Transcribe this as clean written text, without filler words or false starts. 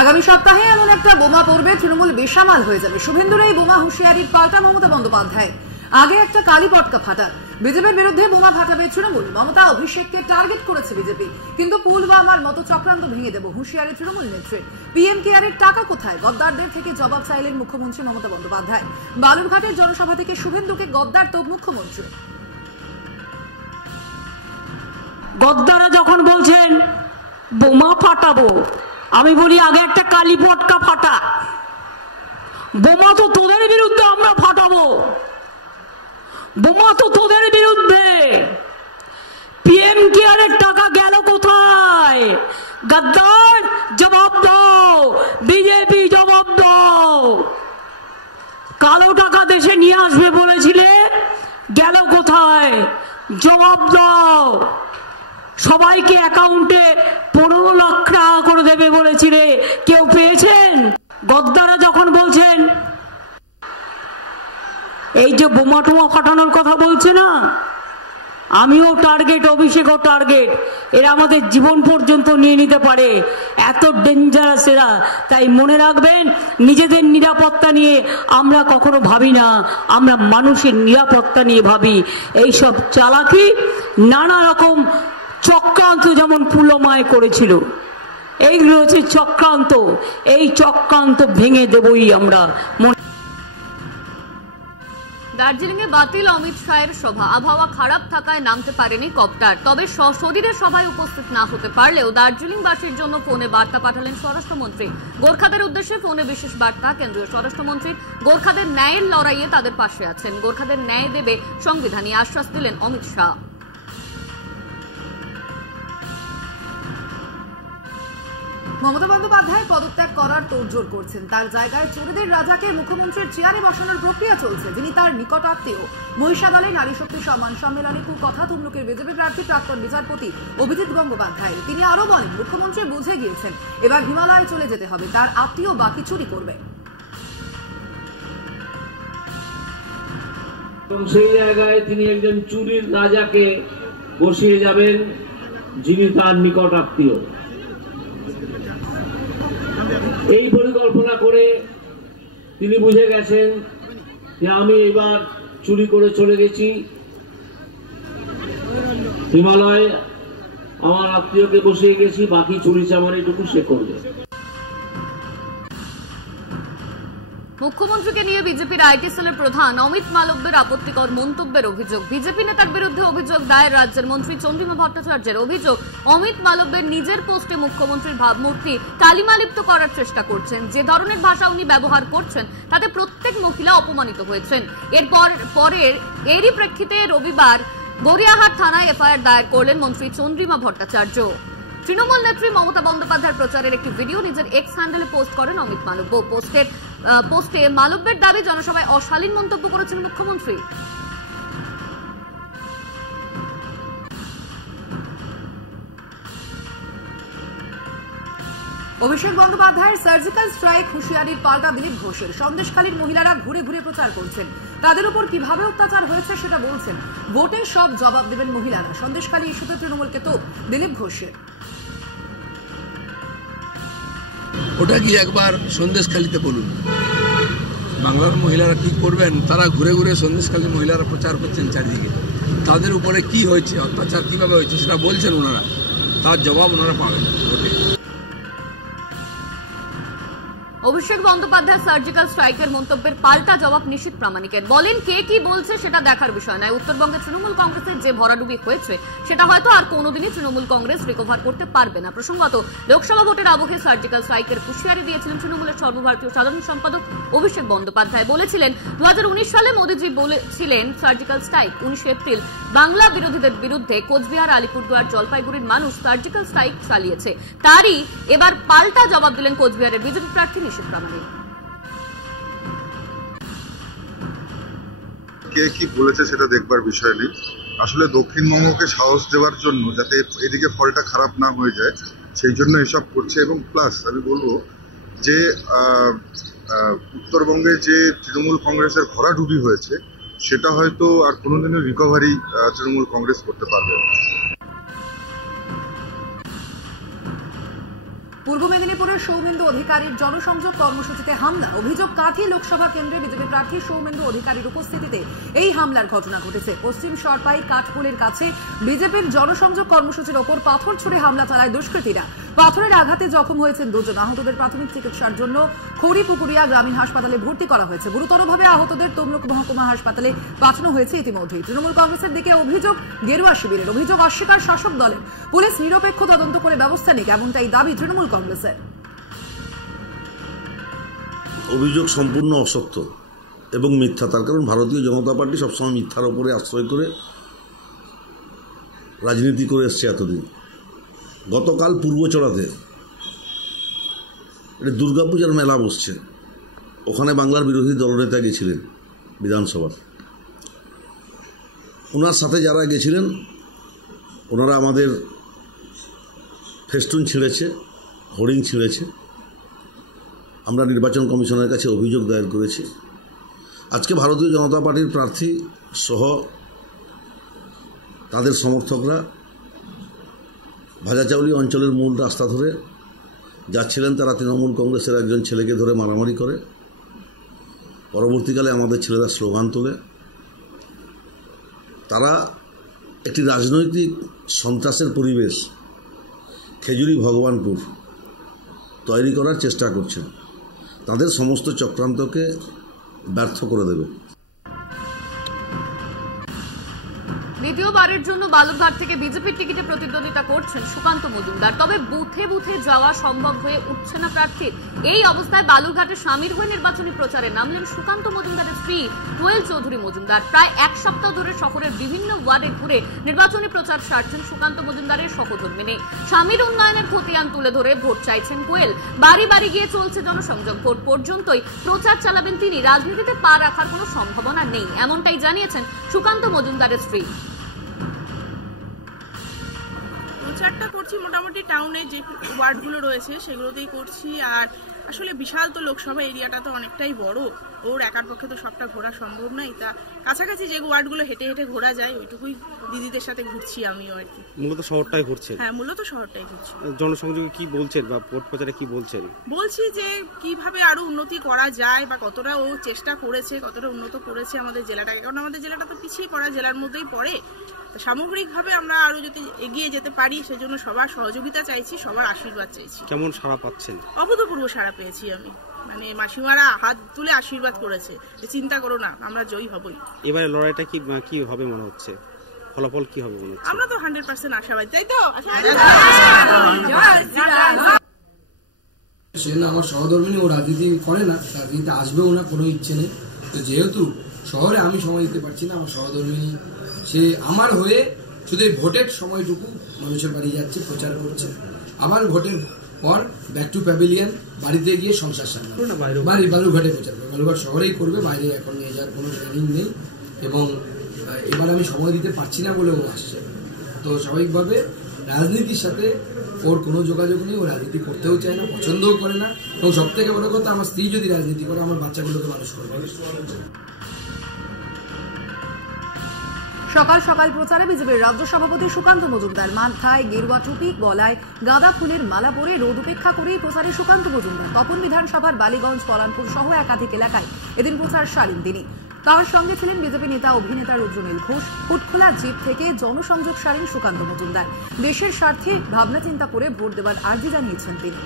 আগামী সপ্তাহে এমন একটা বোমা পড়বে, তৃণমূল বেসামাল হয়ে যাবে। শুভেন্দুর এই বোমা হুঁশিয়ারির পাল্টা মমতা বন্দ্যোপাধ্যায়। আগে একটা কালী পটকা ফাটান, বিজেপির বিরুদ্ধে বোমা ফাটাবে তৃণমূল। মমতা অভিষেককে টার্গেট করেছে বিজেপি, কিন্তু পুলওয়ামার মতো চক্রান্ত ভেঙে দেব হুঁশিয়ারি তৃণমূল নেত্রীর। পিএম কেয়ারের টাকা কোথায়? গদ্দারদের থেকে জবাব চাইলেন মুখ্যমন্ত্রী মমতা বন্দ্যোপাধ্যায়। বালুরঘাটের জনসভা থেকে শুভেন্দুকে গদ্দার তো মুখ্যমন্ত্রী। গদ্দারা যখন বলছেন বোমা ফাটাবো, আমি বলি আগে একটা কালী পটকা ফাটা। বোমা তো তোদের বিরুদ্ধে আমরা ফাটাবো, বোমা তো তোদের বিরুদ্ধে। পিএম কেয়ারের টাকা গেল কোথায়? গদ্দার জবাব দাও, বিজেপি জবাব দাও। কালো টাকা দেশে নিয়ে আসবে বলেছিলে, গেল কোথায়? জবাব দাও। সবাইকে অ্যাকাউন্টে 15 লাখ টাকা করে দেবে বলেছিলে, কেউ পেয়েছেন? গদ্দারা যখন বলছেন এই যে বোমা টোমা ফাটানোর কথা বলছে না, আমিও টার্গেট, অভিষেকও টার্গেট। এরা আমাদের জীবন পর্যন্ত নিয়ে নিতে পারে, এত ডেঞ্জারাস এরা। তাই মনে রাখবেন, নিজেদের নিরাপত্তা নিয়ে আমরা কখনো ভাবি না, আমরা মানুষের নিরাপত্তা নিয়ে ভাবি। এইসব চালাকি, নানা রকম চক্রান্ত যেমন পুলওয়ামায় করেছিল, এইগুলো হচ্ছে চক্রান্ত। এই চক্রান্ত ভেঙে দেবই আমরা। দার্জিলিং এ বাতিল অমিত শাহের সভা। আবহাওয়া খারাপ থাকায় নামতে পারেনি কপ্টার। তবে সশরীরে সভায় উপস্থিত না হতে পারলেও দার্জিলিংবাসীর জন্য ফোনে বার্তা পাঠালেন স্বরাষ্ট্রমন্ত্রী। গোর্খাদের উদ্দেশ্যে ফোনে বিশেষ বার্তা কেন্দ্রীয় স্বরাষ্ট্রমন্ত্রী। গোর্খাদের ন্যায়ের লড়াইয়ে তাদের পাশে আছেন, গোর্খাদের ন্যায় দেবে সংবিধানী আশ্বাস দিলেন অমিত শাহ। মমতা বন্দ্যোপাধ্যায় পদত্যাগ করার তোড়জোড় করছেন। তার জায়গায় চোরেদের রাজাকে মুখ্যমন্ত্রীর চেয়ারে বসানোর প্রক্রিয়া চলছে, যিনি তার নিকট আত্মীয়। মহিষাদলে নারী শক্তি সম্মান সম্মেলনে কথা তমলুকের বিজেপি প্রার্থী প্রাক্তন বিচারপতি অভিজিৎ গঙ্গোপাধ্যায়। তিনি আরো বলেন, মুখ্যমন্ত্রী বুঝে গিয়েছেন এবার হিমালয়ে চলে যেতে হবে, তার আত্মীয় বাকি চুরি করবে। সেই জায়গায় তিনি একজন চুরির রাজাকে বসিয়ে যাবেন, যিনি তার নিকট আত্মীয়। এই পরিকল্পনা করে তিনি বুঝে গেছেন যে আমি এবার চুরি করে চলে গেছি হিমালয়, আমার আত্মীয়কে বসিয়ে গেছি, বাকি চুরি চামারিটুকু সে করবে। মুখ্যমন্ত্রীকে নিয়ে বিজেপির আইটি সেলের প্রধান অমিত মালব্যের আপত্তিকর মন্তব্যের অভিযোগ। বিজেপি নেতার বিরুদ্ধে অভিযোগ দায়ের রাজ্যের মন্ত্রী চন্দ্রিমা ভট্টাচার্যের। অভিযোগ, অমিত মালব্যের নিজের পোস্টে মুখ্যমন্ত্রীর ভাবমূর্তি কালিমালিপ্ত করার চেষ্টা করছেন। যে ধরনের ভাষা উনি ব্যবহার করছেন তাতে প্রত্যেক মহিলা অপমানিত হয়েছেন। এরই প্রেক্ষিতে রবিবার গড়িয়াহাট থানায় এফআইআর দায়ের করলেন মন্ত্রী চন্দ্রিমা ভট্টাচার্য। তৃণমূল নেত্রী মমতা বন্দ্যোপাধ্যায়ের প্রচারের একটি ভিডিও নিজের এক্স হ্যান্ডেলে পোস্ট করেন অমিত মালব্য। পোস্টে মালব্যের দাবি জনসভায় অশালীন মন্তব্য করেছেন মুখ্যমন্ত্রী। অভিষেক বন্দ্যোপাধ্যায়ের সার্জিক্যাল স্ট্রাইক হুঁশিয়ারির পাল্টা দিলীপ ঘোষের। সন্দেশখালীর মহিলারা ঘুরে ঘুরে প্রচার করছেন, তাদের উপর কিভাবে অত্যাচার হয়েছে সেটা বলছেন। ভোটের সব জবাব দেবেন মহিলারা। সন্দেশখালী ইস্যুতে তৃণমূলকে তো দিলীপ ঘোষের। ওটা কি একবার সন্দেশখালীতে বলুন, বাংলার মহিলারা কি করবেন? তারা ঘুরে ঘুরে সন্দেশখালী মহিলারা প্রচার করছেন চারিদিকে, তাদের উপরে কি হয়েছে, অত্যাচার কিভাবে হয়েছে সেটা বলছেন ওনারা, তার জবাব ওনারা পাবেন। অভিষেক বন্দ্যোপাধ্যায় সার্জিক্যাল স্ট্রাইকের মন্তব্যের পাল্টা জবাব নিশীথ প্রামাণিকের। বলেন, কে কি বলছে সেটা দেখার বিষয় নয়। উত্তরবঙ্গে তৃণমূল কংগ্রেসের যে ভরাডুবি হয়েছে সেটা হয়তো আর কোনোদিনই তৃণমূল কংগ্রেস রিকভার করতে পারবে না। প্রসঙ্গত, লোকসভা ভোটের আবহে সার্জিক্যাল স্ট্রাইকের হুঁশিয়ারি দিয়েছিলেন তৃণমূলের সর্বভারতীয় সাধারণ সম্পাদক অভিষেক বন্দ্যোপাধ্যায়। বলেছিলেন, 2019 সালে মোদীজি বলেছিলেন সার্জিক্যাল স্ট্রাইক। 19 এপ্রিল বাংলা বিরোধীদের বিরুদ্ধে কোচবিহার, আলিপুরদুয়ার, জলপাইগুড়ির মানুষ সার্জিক্যাল স্ট্রাইক চালিয়েছে। তারই এবার পাল্টা জবাব দিলেন কোচবিহারের বিজেপি প্রার্থী নিশীথ প্রামাণিক। কে কি বলেছে সেটা দেখবার বিষয় নেই। আসলে দক্ষিণবঙ্গকে সাহস দেওয়ার জন্য, যাতে এদিকে ফলটা খারাপ না হয়ে যায়, সেই জন্য এসব করছে। এবং প্লাস আমি বলবো যে উত্তরবঙ্গে যে তৃণমূল কংগ্রেসের ভরাডুবি হয়েছে সেটা হয়তো আর কোনোদিনও রিকভারি তৃণমূল কংগ্রেস করতে পারবে না। পূর্ব মেদিনীপুরের সৌমেন্দু অধিকারীর জনসংযোগ কর্মসূচিতে হামলা, অভিযোগ কাঁথি লোকসভা কেন্দ্রে বিজেপি প্রার্থী সৌমেন্দু অধিকারীর উপস্থিতিতে এই হামলার ঘটনা ঘটেছে। পশ্চিম সরপাই কাঠপোলের কাছে বিজেপির জনসংযোগ কর্মসূচির ওপর পাথর ছুড়ে হামলা চালায় দুষ্কৃতীরা। পাথরের আঘাতে জখম হয়েছেন দুজন। আহতদের প্রাথমিক চিকিৎসার জন্য খড়িপুকুরিয়া গ্রামীণ হাসপাতালে ভর্তি করা হয়েছে। গুরুতরভাবে আহতদের তমলুক মহকুমা হাসপাতালে পাঠানো হয়েছে ইতিমধ্যেই। তৃণমূল কংগ্রেসের দিকে অভিযোগ গেরুয়া শিবিরের, অভিযোগ অস্বীকার শাসক দলের। পুলিশ নিরপেক্ষ তদন্ত করে ব্যবস্থা নিক, এমনটাই দাবি তৃণমূল কংগ্রেসের। অভিযোগ সম্পূর্ণ অসত্য এবং মিথ্যা। তার কারণ ভারতীয় জনতা পার্টি সবসময় মিথ্যার ওপরে আশ্রয় করে রাজনীতি করে এসছে এতদিন। গতকাল পূর্বচড়াতে এটা দুর্গাপূজার মেলা বসছে, ওখানে বাংলার বিরোধী দলনেতা গেছিলেন বিধানসভার। ওনার সাথে যারা গেছিলেন ওনারা আমাদের ফেস্টুন ছিঁড়েছে, হোর্ডিং ছিঁড়েছে। আমরা নির্বাচন কমিশনের কাছে অভিযোগ দায়ের করেছি। আজকে ভারতীয় জনতা পার্টির প্রার্থী সহ তাদের সমর্থকরা ভাজাচাউলি অঞ্চলের মূল রাস্তা ধরে যাচ্ছিলেন। তারা তৃণমূল কংগ্রেসের একজন ছেলেকে ধরে মারামারি করে। পরবর্তীকালে আমাদের ছেলেরা স্লোগান তোলে। তারা একটি রাজনৈতিক সন্ত্রাসের পরিবেশ খেজুরি ভগবানপুর তৈরি করার চেষ্টা করছেন। তাদের সমস্ত চক্রান্তকে ব্যর্থ করে দেবে। দ্বিতীয়বারের জন্য বালুরঘাট থেকে বিজেপির টিকিটে প্রতিদ্বন্দ্বিতা করছেন সুকান্ত মজুমদার। তবে বুথে বুথে যাওয়া সম্ভব হয়ে উঠছে না প্রার্থীর। এই অবস্থায় বালুরঘাটে সামিল হয়ে নির্বাচনী প্রচারে নামলেন সুকান্ত মজুমদারের স্ত্রী কোয়েল চৌধুরী মজুমদার। প্রায় এক সপ্তাহ ধরে শহরের বিভিন্ন ওয়ার্ডে ঘুরে নির্বাচনী প্রচার সারছেন সুকান্ত মজুমদারের সহধর্মিনী। স্বামীর উন্নয়নের খতিয়ান তুলে ধরে ভোট চাইছেন কোয়েল। বাড়ি বাড়ি গিয়ে চলছে জনসংযোগ। ভোট পর্যন্তই প্রচার চালাবেন তিনি। রাজনীতিতে পা রাখার কোনো সম্ভাবনা নেই, এমনটাই জানিয়েছেন সুকান্ত মজুমদারের স্ত্রী। প্রচারটা করছি মোটামুটি টাউনে যে ওয়ার্ডগুলো রয়েছে সেগুলোতেই করছি। আর আসলে বিশাল তো লোকসভা এরিয়াটা তো অনেকটাই বড়, ওর একার পক্ষে তো সবটা ঘোরা সম্ভব নয়। তা কাছাকাছি যে ওয়ার্ডগুলো হেঁটে হেঁটে ঘোরা যায় ওইটুকুই দিদিদের সাথে ঘুরছি আমিও আর কি। মূলত শহরটাই ঘুরছে? হ্যাঁ, মূলত শহরটাই ঘুরছি। জনসংযোগে কি বলছেন বা ভোট প্রচারে কি বলছেন? বলছি যে কিভাবে আরো উন্নতি করা যায় বা কতটা ও চেষ্টা করেছে, কতটা উন্নত করেছে আমাদের জেলাটাকে। কারণ আমাদের জেলাটা তো পিছিয়ে পড়া জেলার মধ্যেই পড়ে। সামগ্রিকভাবে আমরা আরো যদি এগিয়ে যেতে পারি সেজন্য সবার সহযোগিতা চাইছি, সবার আশীর্বাদ চাইছি। কেমন সাড়া পাচ্ছেন? অভূতপূর্ব সাড়া পেয়েছি আমি। মানে মাসিমারা হাত তুলে আশীর্বাদ করেছে যে চিন্তা করো না, আমরা জয়ী হবই। এবারে লড়াইটা কি হবে মনে হচ্ছে? ফলাফল কি হবে মনে হচ্ছে? আমরা তো 100% আশাবাদী, তাই তো? সে না আমার সহধর্মিনী, ও রাজনীতি করে না, রাজনীতিতে আসবেও না, কোনো ইচ্ছে নেই। তো যেহেতু শহরে আমি সময় দিতে পারছি না, আমার সহধর্মিনী সে আমার হয়ে শুধু এই ভোটের সময়টুকু মানুষের বাড়ি যাচ্ছে, প্রচার করছে। আবার ভোটের পর ব্যাক টু প্যাভিলিয়ন, বাড়িতে গিয়ে সংসার সামলাবে। বালুরঘাটে প্রচার করবে, বালুরঘাট শহরেই করবে, বাইরে এখন নিয়ে যাওয়ার কোনো প্ল্যানিং নেই। এবং এবার আমি সময় দিতে পারছি না বলে ও আসছে। তো স্বাভাবিকভাবে রাজনীতির সাথে ওর কোনো যোগাযোগ নেই, ও রাজনীতি করতেও চায় না, পছন্দও করে না। এবং সব থেকে বড় কথা, আমার স্ত্রী যদি রাজনীতি করে আমার বাচ্চাগুলোকে মানুষ করবে। সকাল সকাল প্রচারে বিজেপির রাজ্য সভাপতি সুকান্ত মজুমদার। মাথায় গেরুয়া টুপি, গলায় গাঁদা ফুলের মালা পরে রোদ উপেক্ষা করেই প্রচারে সুকান্ত মজুমদার। তপন বিধানসভার বালিগঞ্জ, পলানপুর সহ একাধিক এলাকায় এদিন প্রচার সারেন তিনি। তার সঙ্গে ছিলেন বিজেপি নেতা অভিনেতা রুদ্রনীল ঘোষ। কুটখোলা জিপ থেকে জনসংযোগ সারেন সুকান্ত মজুমদার। দেশের স্বার্থে ভাবনা চিন্তা করে ভোট দেওয়ার আর্জি জানিয়েছেন তিনি।